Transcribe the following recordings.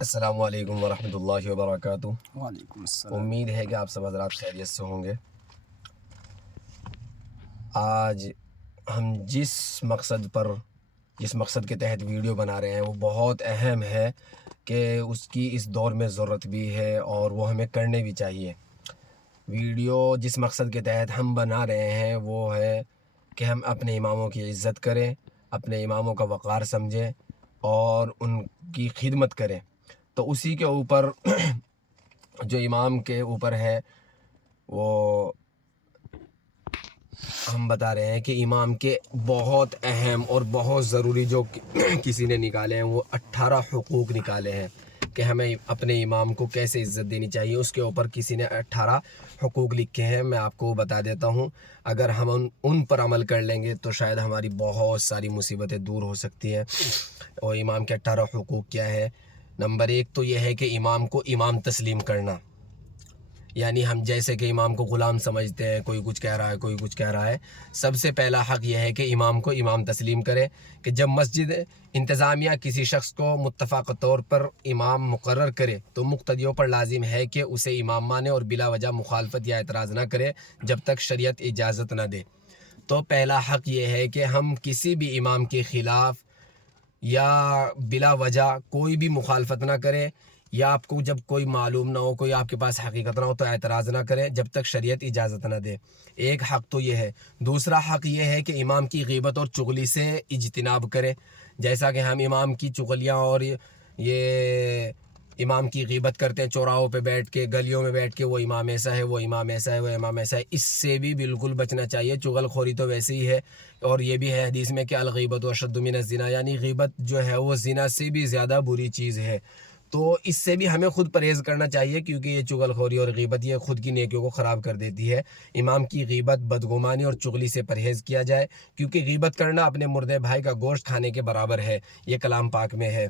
السلام علیکم ورحمۃ اللہ وبرکاتہ۔ وعلیکم السلام۔ امید ہے کہ آپ سب حضرات خیریت سے ہوں گے۔ آج ہم جس مقصد کے تحت ویڈیو بنا رہے ہیں وہ بہت اہم ہے کہ اس کی اس دور میں ضرورت بھی ہے اور وہ ہمیں کرنے بھی چاہیے۔ ویڈیو جس مقصد کے تحت ہم بنا رہے ہیں وہ ہے کہ ہم اپنے اماموں کی عزت کریں، اپنے اماموں کا وقار سمجھیں اور ان کی خدمت کریں۔ تو اسی کے اوپر جو امام کے اوپر ہے وہ ہم بتا رہے ہیں کہ امام کے بہت اہم اور بہت ضروری جو کسی نے نکالے ہیں وہ 18 حقوق نکالے ہیں کہ ہمیں اپنے امام کو کیسے عزت دینی چاہیے۔ اس کے اوپر کسی نے 18 حقوق لکھے ہیں، میں آپ کو بتا دیتا ہوں۔ اگر ہم ان پر عمل کر لیں گے تو شاید ہماری بہت ساری مصیبتیں دور ہو سکتی ہیں۔ اور امام کے 18 حقوق کیا ہے؟ نمبر 1 تو یہ ہے کہ امام کو امام تسلیم کرنا، یعنی ہم جیسے کہ امام کو غلام سمجھتے ہیں، کوئی کچھ کہہ رہا ہے کوئی کچھ کہہ رہا ہے۔ سب سے پہلا حق یہ ہے کہ امام کو امام تسلیم کرے کہ جب مسجد انتظامیہ کسی شخص کو متفق طور پر امام مقرر کرے تو مقتدیوں پر لازم ہے کہ اسے امام مانے اور بلا وجہ مخالفت یا اعتراض نہ کرے جب تک شریعت اجازت نہ دے۔ تو پہلا حق یہ ہے کہ ہم کسی بھی امام کے خلاف یا بلا وجہ کوئی بھی مخالفت نہ کرے، یا آپ کو جب کوئی معلوم نہ ہو، کوئی آپ کے پاس حقیقت نہ ہو تو اعتراض نہ کریں جب تک شریعت اجازت نہ دے۔ ایک حق تو یہ ہے۔ دوسرا حق یہ ہے کہ امام کی غیبت اور چغلی سے اجتناب کرے، جیسا کہ ہم امام کی چغلیاں اور یہ امام کی غیبت کرتے ہیں چوراہوں پہ بیٹھ کے، گلیوں میں بیٹھ کے، وہ امام ایسا ہے، وہ امام ایسا ہے، وہ امام ایسا ہے، اس سے بھی بالکل بچنا چاہیے۔ چغل خوری تو ویسے ہی ہے، اور یہ بھی ہے حدیث میں کہ الغیبت اشد من الزنا، یعنی غیبت جو ہے وہ زنا سے بھی زیادہ بری چیز ہے۔ تو اس سے بھی ہمیں خود پرہیز کرنا چاہیے، کیونکہ یہ چغل خوری اور غیبت یہ خود کی نیکیوں کو خراب کر دیتی ہے۔ امام کی غیبت، بدگمانی اور چغلی سے پرہیز کیا جائے، کیونکہ غیبت کرنا اپنے مردے بھائی کا گوشت کھانے کے برابر ہے، یہ کلام پاک میں ہے۔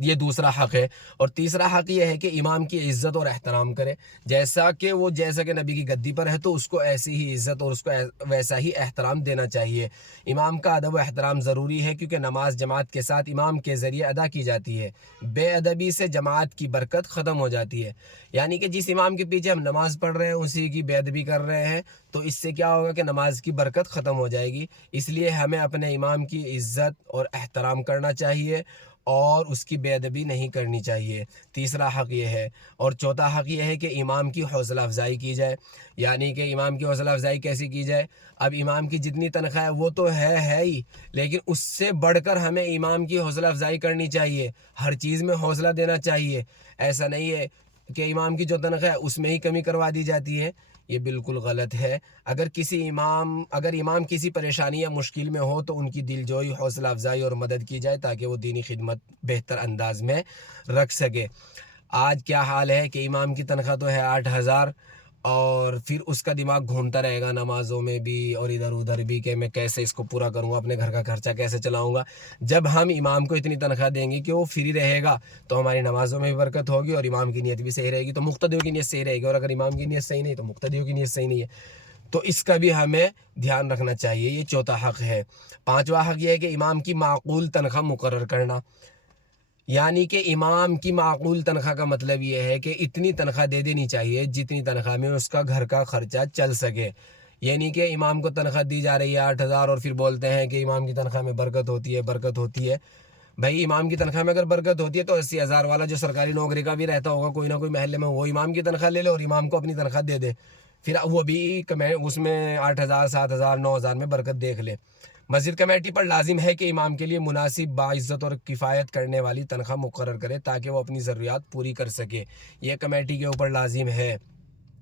یہ دوسرا حق ہے۔ اور تیسرا حق یہ ہے کہ امام کی عزت اور احترام کرے، جیسا کہ نبی کی گدی پر ہے تو اس کو ایسی ہی عزت اور اس کو ویسا ہی احترام دینا چاہیے۔ امام کا ادب و احترام ضروری ہے، کیونکہ نماز جماعت کے ساتھ امام کے ذریعے ادا کی جاتی ہے۔ بے ادبی سے جماعت کی برکت ختم ہو جاتی ہے، یعنی کہ جس امام کے پیچھے ہم نماز پڑھ رہے ہیں اسی کی بے ادبی کر رہے ہیں تو اس سے کیا ہوگا کہ نماز کی برکت ختم ہو جائے گی۔ اس لیے ہمیں اپنے امام کی عزت اور احترام کرنا چاہیے اور اس کی بے ادبی نہیں کرنی چاہیے۔ تیسرا حق یہ ہے۔ اور چوتھا حق یہ ہے کہ امام کی حوصلہ افزائی کی جائے، یعنی کہ امام کی حوصلہ افزائی کیسے کی جائے؟ اب امام کی جتنی تنخواہ ہے وہ تو ہے ہی، لیکن اس سے بڑھ کر ہمیں امام کی حوصلہ افزائی کرنی چاہیے، ہر چیز میں حوصلہ دینا چاہیے۔ ایسا نہیں ہے کہ امام کی جو تنخواہ ہے اس میں ہی کمی کروا دی جاتی ہے، یہ بالکل غلط ہے۔ اگر امام کسی پریشانی یا مشکل میں ہو تو ان کی دلجوئی، حوصلہ افزائی اور مدد کی جائے تاکہ وہ دینی خدمت بہتر انداز میں رکھ سکے۔ آج کیا حال ہے کہ امام کی تنخواہ تو ہے 8,000 اور پھر اس کا دماغ گھومتا رہے گا نمازوں میں بھی اور ادھر ادھر بھی کہ میں کیسے اس کو پورا کروں گا، اپنے گھر کا خرچہ کیسے چلاؤں گا۔ جب ہم امام کو اتنی تنخواہ دیں گے کہ وہ فری رہے گا تو ہماری نمازوں میں بھی برکت ہوگی اور امام کی نیت بھی صحیح رہے گی، تو مقتدیوں کی نیت صحیح رہے گی، اور اگر امام کی نیت صحیح نہیں تو مقتدیوں کی نیت صحیح نہیں ہے، تو اس کا بھی ہمیں دھیان رکھنا چاہیے۔ یہ چوتھا حق ہے۔ پانچواں حق یہ ہے کہ امام کی معقول تنخواہ مقرر کرنا، یعنی کہ امام کی معقول تنخواہ کا مطلب یہ ہے کہ اتنی تنخواہ دے دینی چاہیے جتنی تنخواہ میں اس کا گھر کا خرچہ چل سکے۔ یعنی کہ امام کو تنخواہ دی جا رہی ہے 8,000 اور پھر بولتے ہیں کہ امام کی تنخواہ میں برکت ہوتی ہے۔ بھائی امام کی تنخواہ میں اگر برکت ہوتی ہے تو 80,000 والا جو سرکاری نوکری کا بھی رہتا ہوگا کوئی نہ کوئی محلے میں، وہ امام کی تنخواہ لے لے اور امام کو اپنی تنخواہ دے دے، پھر وہ بھی اس میں 8,000 7,000 9,000 میں برکت دیکھ لے۔ مسجد کمیٹی پر لازم ہے کہ امام کے لیے مناسب، باعزت اور کفایت کرنے والی تنخواہ مقرر کرے تاکہ وہ اپنی ضروریات پوری کر سکے، یہ کمیٹی کے اوپر لازم ہے۔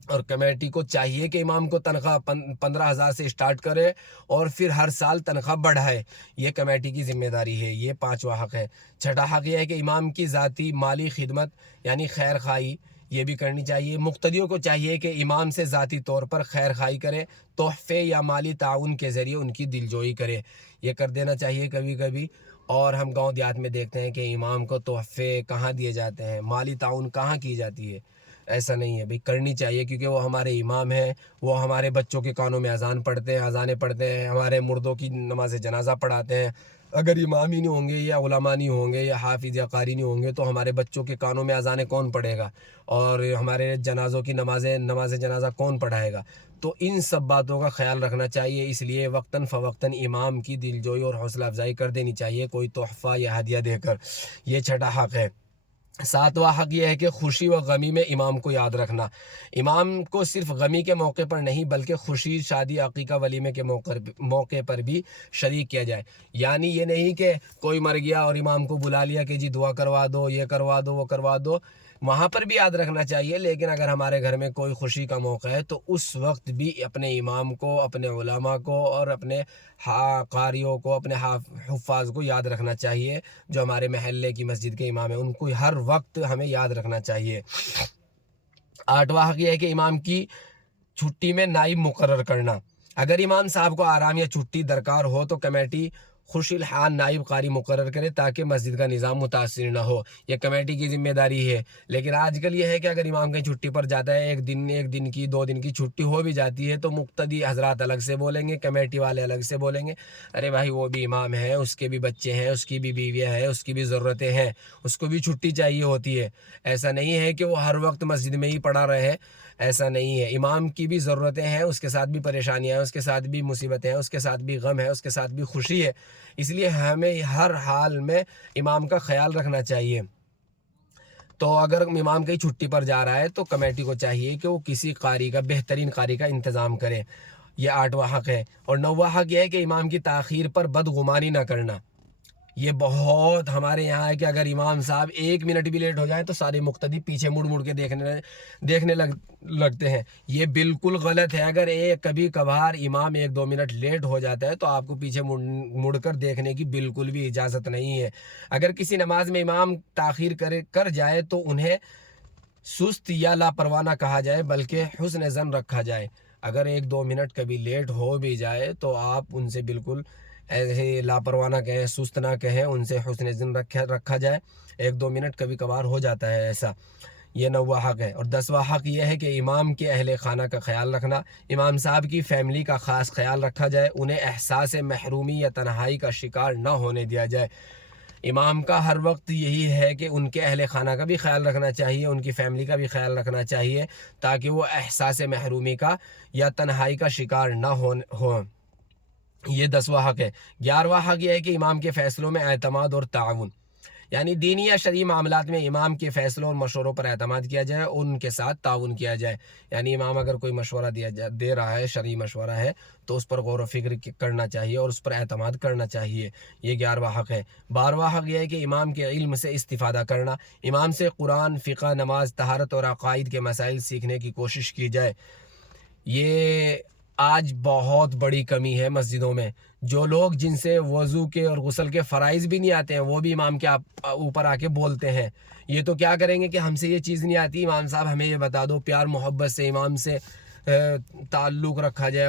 اور کمیٹی کو چاہیے کہ امام کو تنخواہ 15,000 سے اسٹارٹ کرے اور پھر ہر سال تنخواہ بڑھائے، یہ کمیٹی کی ذمہ داری ہے۔ یہ پانچواں حق ہے۔ چھٹا حق یہ ہے کہ امام کی ذاتی مالی خدمت یعنی خیر خواہی یہ بھی کرنی چاہیے۔ مقتدیوں کو چاہیے کہ امام سے ذاتی طور پر خیر خواہی کرے، تحفے یا مالی تعاون کے ذریعے ان کی دلجوئی کرے، یہ کر دینا چاہیے کبھی کبھی۔ اور ہم گاؤں دیہات میں دیکھتے ہیں کہ امام کو تحفے کہاں دیے جاتے ہیں، مالی تعاون کہاں کی جاتی ہے۔ ایسا نہیں ہے بھئی، کرنی چاہیے، کیونکہ وہ ہمارے امام ہیں، وہ ہمارے بچوں کے کانوں میں اذانیں پڑھتے ہیں، ہمارے مردوں کی نماز جنازہ پڑھاتے ہیں، اگر امام ہی نہیں ہوں گے یا علماء نہیں ہوں گے یا حافظ یا قاری نہیں ہوں گے تو ہمارے بچوں کے کانوں میں اذانیں کون پڑھے گا، اور ہمارے جنازوں کی نماز جنازہ کون پڑھائے گا؟ تو ان سب باتوں کا خیال رکھنا چاہیے، اس لیے وقتاً فوقتاً امام کی دلجوئی اور حوصلہ افزائی کر دینی چاہیے، کوئی تحفہ یا ہدیہ دے کر۔ یہ چھٹا حق ہے۔ ساتواں حق یہ ہے کہ خوشی و غمی میں امام کو یاد رکھنا۔ امام کو صرف غمی کے موقع پر نہیں بلکہ خوشی، شادی، عقیقہ، ولیمے کے موقع پر بھی شریک کیا جائے۔ یعنی یہ نہیں کہ کوئی مر گیا اور امام کو بلا لیا کہ جی دعا کروا دو، یہ کروا دو، وہ کروا دو، وہاں پر بھی یاد رکھنا چاہیے، لیکن اگر ہمارے گھر میں کوئی خوشی کا موقع ہے تو اس وقت بھی اپنے امام کو، اپنے علماء کو اور اپنے قاریوں کو، اپنے حفاظ کو یاد رکھنا چاہیے، جو ہمارے محلے کی مسجد کے امام ہیں، ان کو ہر وقت ہمیں یاد رکھنا چاہیے۔ آٹھواں حق یہ ہے کہ امام کی چھٹی میں نائب مقرر کرنا۔ اگر امام صاحب کو آرام یا چھٹی درکار ہو تو کمیٹی خوش الحال نائب قاری مقرر کرے تاکہ مسجد کا نظام متاثر نہ ہو۔ یہ کمیٹی کی ذمہ داری ہے۔ لیکن آج کل یہ ہے کہ اگر امام کہیں چھٹی پر جاتا ہے، ایک دن کی، 2 دن کی چھٹی ہو بھی جاتی ہے، تو مقتدی حضرات الگ سے بولیں گے، کمیٹی والے الگ سے بولیں گے، ارے بھائی وہ بھی امام ہے، اس کے بھی بچے ہیں، اس کی بھی بیویاں ہیں، اس کی بھی ضرورتیں ہیں، اس کو بھی چھٹی چاہیے ہوتی ہے۔ ایسا نہیں ہے کہ وہ ہر وقت مسجد میں ہی پڑا رہے، ایسا نہیں ہے۔ امام کی بھی ضرورتیں ہیں، اس کے ساتھ بھی پریشانیاں ہیں، اس کے ساتھ بھی مصیبتیں ہیں، اس کے ساتھ بھی غم ہے، اس کے ساتھ بھی خوشی ہے، اس لیے ہمیں ہر حال میں امام کا خیال رکھنا چاہیے۔ تو اگر امام کہیں چھٹی پر جا رہا ہے تو کمیٹی کو چاہیے کہ وہ کسی قاری کا، بہترین قاری کا انتظام کرے۔ یہ 8واں حق ہے۔ اور 9واں حق یہ ہے کہ امام کی تاخیر پر بدگمانی نہ کرنا۔ یہ بہت ہمارے یہاں ہے کہ اگر امام صاحب 1 منٹ بھی لیٹ ہو جائیں تو سارے مقتدی پیچھے مڑ کے دیکھنے لگتے ہیں۔ یہ بالکل غلط ہے۔ اگر کبھی کبھار امام 1-2 منٹ لیٹ ہو جاتا ہے تو آپ کو پیچھے مڑ کر دیکھنے کی بالکل بھی اجازت نہیں ہے۔ اگر کسی نماز میں امام تاخیر کر جائے تو انہیں سست یا لاپرواہ نہ کہا جائے بلکہ حسن ظن رکھا جائے۔ اگر 1-2 منٹ کبھی لیٹ ہو بھی جائے تو آپ ان سے بالکل ایسے لاپرواہ نہ کہیں، سست نہ کہیں، ان سے حسن ظن رکھا جائے۔ 1-2 منٹ کبھی کبھار ہو جاتا ہے ایسا۔ یہ 9واں حق ہے۔ اور 10واں حق یہ ہے کہ امام کے اہل خانہ کا خیال رکھنا۔ امام صاحب کی فیملی کا خاص خیال رکھا جائے، انہیں احساس محرومی یا تنہائی کا شکار نہ ہونے دیا جائے۔ امام کا ہر وقت یہی ہے کہ ان کے اہل خانہ کا بھی خیال رکھنا چاہیے، ان کی فیملی کا بھی خیال رکھنا چاہیے، تاکہ وہ احساس محرومی کا یا تنہائی کا شکار نہ ہو۔ یہ 10واں حق ہے۔ 11واں حق یہ ہے کہ امام کے فیصلوں میں اعتماد اور تعاون، یعنی دینی یا شرعی معاملات میں امام کے فیصلوں اور مشوروں پر اعتماد کیا جائے اور ان کے ساتھ تعاون کیا جائے۔ یعنی امام اگر کوئی مشورہ دے رہا ہے، شرعی مشورہ ہے، تو اس پر غور و فکر کرنا چاہیے اور اس پر اعتماد کرنا چاہیے۔ یہ 11واں حق ہے۔ 12واں حق یہ ہے کہ امام کے علم سے استفادہ کرنا۔ امام سے قرآن، فقہ، نماز، طہارت اور عقائد کے مسائل سیکھنے کی کوشش کی جائے۔ یہ آج بہت بڑی کمی ہے مسجدوں میں۔ جو لوگ جن سے وضو کے اور غسل کے فرائض بھی نہیں آتے ہیں وہ بھی امام کے اوپر آ کے بولتے ہیں۔ یہ تو کیا کریں گے کہ ہم سے یہ چیز نہیں آتی، امام صاحب ہمیں یہ بتا دو۔ پیار محبت سے امام سے تعلق رکھا جائے،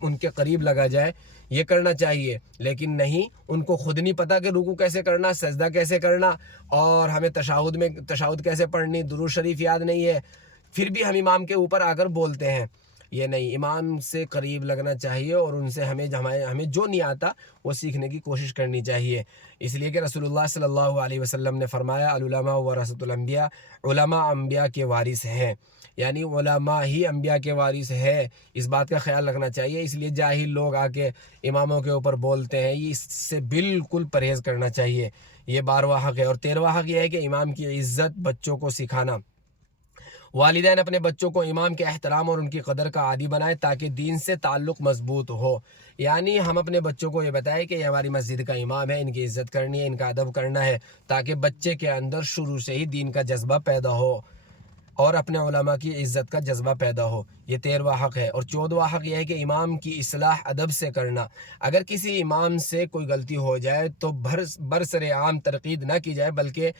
ان کے قریب لگا جائے، یہ کرنا چاہیے۔ لیکن نہیں، ان کو خود نہیں پتہ کہ رکوع کیسے کرنا، سجدہ کیسے کرنا، اور ہمیں تشہد کیسے پڑھنی، درود شریف یاد نہیں ہے، پھر بھی ہم امام کے اوپر آ کر بولتے ہیں۔ یہ نہیں، امام سے قریب لگنا چاہیے اور ان سے ہمیں جو نہیں آتا وہ سیکھنے کی کوشش کرنی چاہیے۔ اس لیے کہ رسول اللہ صلی اللہ علیہ وسلم نے فرمایا العلماء ورثۃ الانبیاء، علماء انبیاء کے وارث ہیں، یعنی علماء ہی انبیاء کے وارث ہے۔ اس بات کا خیال رکھنا چاہیے۔ اس لیے جاہل لوگ آ کے اماموں کے اوپر بولتے ہیں، اس سے بالکل پرہیز کرنا چاہیے۔ یہ 12واں حق ہے۔ اور 13واں حق یہ ہے کہ امام کی عزت بچوں کو سکھانا۔ والدین اپنے بچوں کو امام کے احترام اور ان کی قدر کا عادی بنائے تاکہ دین سے تعلق مضبوط ہو۔ یعنی ہم اپنے بچوں کو یہ بتائیں کہ یہ ہماری مسجد کا امام ہے، ان کی عزت کرنی ہے، ان کا ادب کرنا ہے، تاکہ بچے کے اندر شروع سے ہی دین کا جذبہ پیدا ہو اور اپنے علماء کی عزت کا جذبہ پیدا ہو۔ یہ 13واں حق ہے۔ اور 14واں حق یہ ہے کہ امام کی اصلاح ادب سے کرنا۔ اگر کسی امام سے کوئی غلطی ہو جائے تو برسر عام تنقید نہ کی جائے بلکہ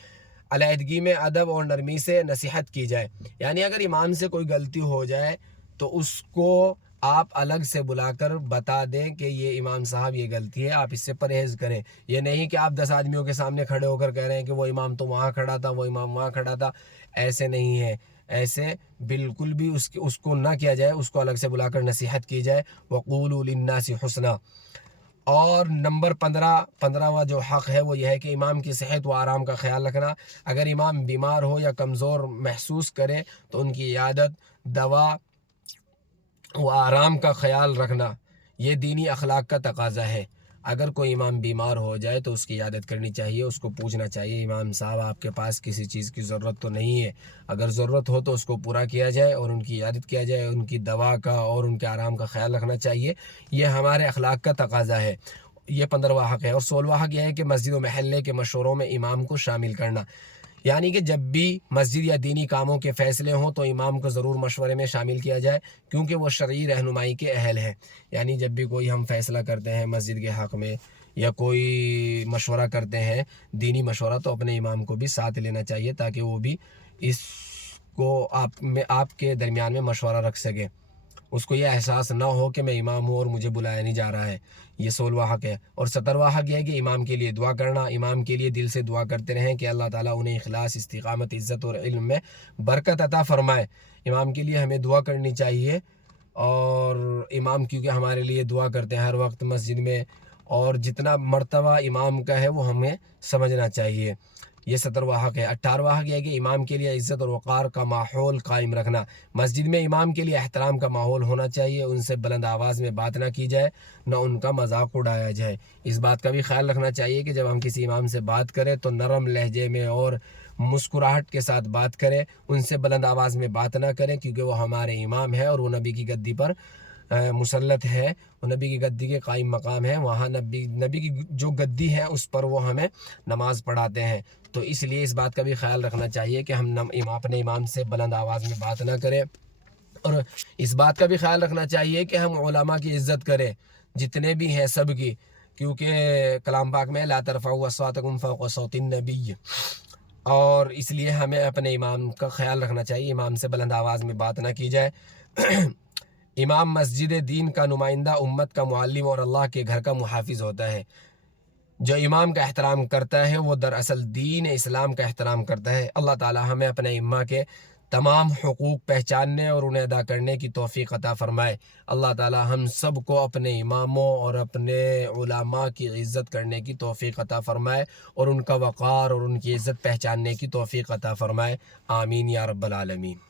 علیحدگی میں ادب اور نرمی سے نصیحت کی جائے۔ یعنی اگر امام سے کوئی غلطی ہو جائے تو اس کو آپ الگ سے بلا کر بتا دیں کہ یہ امام صاحب یہ غلطی ہے، آپ اس سے پرہیز کریں۔ یہ نہیں کہ آپ 10 آدمیوں کے سامنے کھڑے ہو کر کہہ رہے ہیں کہ وہ امام تو وہاں کھڑا تھا، وہ امام وہاں کھڑا تھا۔ ایسے نہیں ہے، ایسے بالکل بھی اس کو نہ کیا جائے، اس کو الگ سے بلا کر نصیحت کی جائے۔ وَقُولُوا لِلنَّاسِ حُسْنًا۔ اور نمبر 15واں جو حق ہے وہ یہ ہے کہ امام کی صحت و آرام کا خیال رکھنا. اگر امام بیمار ہو یا کمزور محسوس کرے تو ان کی عیادت، دوا و آرام کا خیال رکھنا یہ دینی اخلاق کا تقاضا ہے. اگر کوئی امام بیمار ہو جائے تو اس کی عیادت کرنی چاہیے، اس کو پوچھنا چاہیے امام صاحب آپ کے پاس کسی چیز کی ضرورت تو نہیں ہے. اگر ضرورت ہو تو اس کو پورا کیا جائے اور ان کی عیادت کیا جائے، ان کی دوا کا اور ان کے آرام کا خیال رکھنا چاہیے. یہ ہمارے اخلاق کا تقاضا ہے. یہ 15واں حق ہے. اور 16واں حق یہ ہے کہ مسجد و محلے کے مشوروں میں امام کو شامل کرنا. یعنی کہ جب بھی مسجد یا دینی کاموں کے فیصلے ہوں تو امام کو ضرور مشورے میں شامل کیا جائے، کیونکہ وہ شرعی رہنمائی کے اہل ہیں. یعنی جب بھی کوئی ہم فیصلہ کرتے ہیں مسجد کے حق میں یا کوئی مشورہ کرتے ہیں دینی مشورہ، تو اپنے امام کو بھی ساتھ لینا چاہیے تاکہ وہ بھی اس کو آپ کے درمیان میں مشورہ رکھ سکے. اس کو یہ احساس نہ ہو کہ میں امام ہوں اور مجھے بلایا نہیں جا رہا ہے. یہ 16واں حق ہے. اور 17واں حق یہ ہے کہ امام کے لیے دعا کرنا. امام کے لیے دل سے دعا کرتے رہیں کہ اللہ تعالیٰ انہیں اخلاص، استقامت، عزت اور علم میں برکت عطا فرمائے. امام کے لیے ہمیں دعا کرنی چاہیے. اور امام کیونکہ ہمارے لیے دعا کرتے ہیں ہر وقت مسجد میں، اور جتنا مرتبہ امام کا ہے وہ ہمیں سمجھنا چاہیے. یہ 17واں حق ہے. 18واں حق یہ ہے کہ امام کے لیے عزت اور وقار کا ماحول قائم رکھنا. مسجد میں امام کے لیے احترام کا ماحول ہونا چاہیے. ان سے بلند آواز میں بات نہ کی جائے، نہ ان کا مذاق اڑایا جائے. اس بات کا بھی خیال رکھنا چاہیے کہ جب ہم کسی امام سے بات کریں تو نرم لہجے میں اور مسکراہٹ کے ساتھ بات کریں. ان سے بلند آواز میں بات نہ کریں کیونکہ وہ ہمارے امام ہے اور وہ نبی کی گدی پر مسلط ہے. وہ نبی کی گدی کے قائم مقام ہے. وہاں نبی کی جو گدی ہے اس پر وہ ہمیں نماز پڑھاتے ہیں. تو اس لیے اس بات کا بھی خیال رکھنا چاہیے کہ ہم اپنے امام سے بلند آواز میں بات نہ کریں. اور اس بات کا بھی خیال رکھنا چاہیے کہ ہم علماء کی عزت کریں، جتنے بھی ہیں سب کی، کیونکہ کلام پاک میں لا ترفعوا اصواتکم فوق صوت النبی. اور اس لیے ہمیں اپنے امام کا خیال رکھنا چاہیے، امام سے بلند آواز میں بات نہ کی جائے. امام مسجد دین کا نمائندہ، امت کا معلم اور اللہ کے گھر کا محافظ ہوتا ہے. جو امام کا احترام کرتا ہے وہ دراصل دین اسلام کا احترام کرتا ہے. اللہ تعالی ہمیں اپنے امہ کے تمام حقوق پہچاننے اور انہیں ادا کرنے کی توفیق عطا فرمائے. اللہ تعالی ہم سب کو اپنے اماموں اور اپنے علماء کی عزت کرنے کی توفیق عطا فرمائے اور ان کا وقار اور ان کی عزت پہچاننے کی توفیق عطا فرمائے. آمین یا رب العالمین.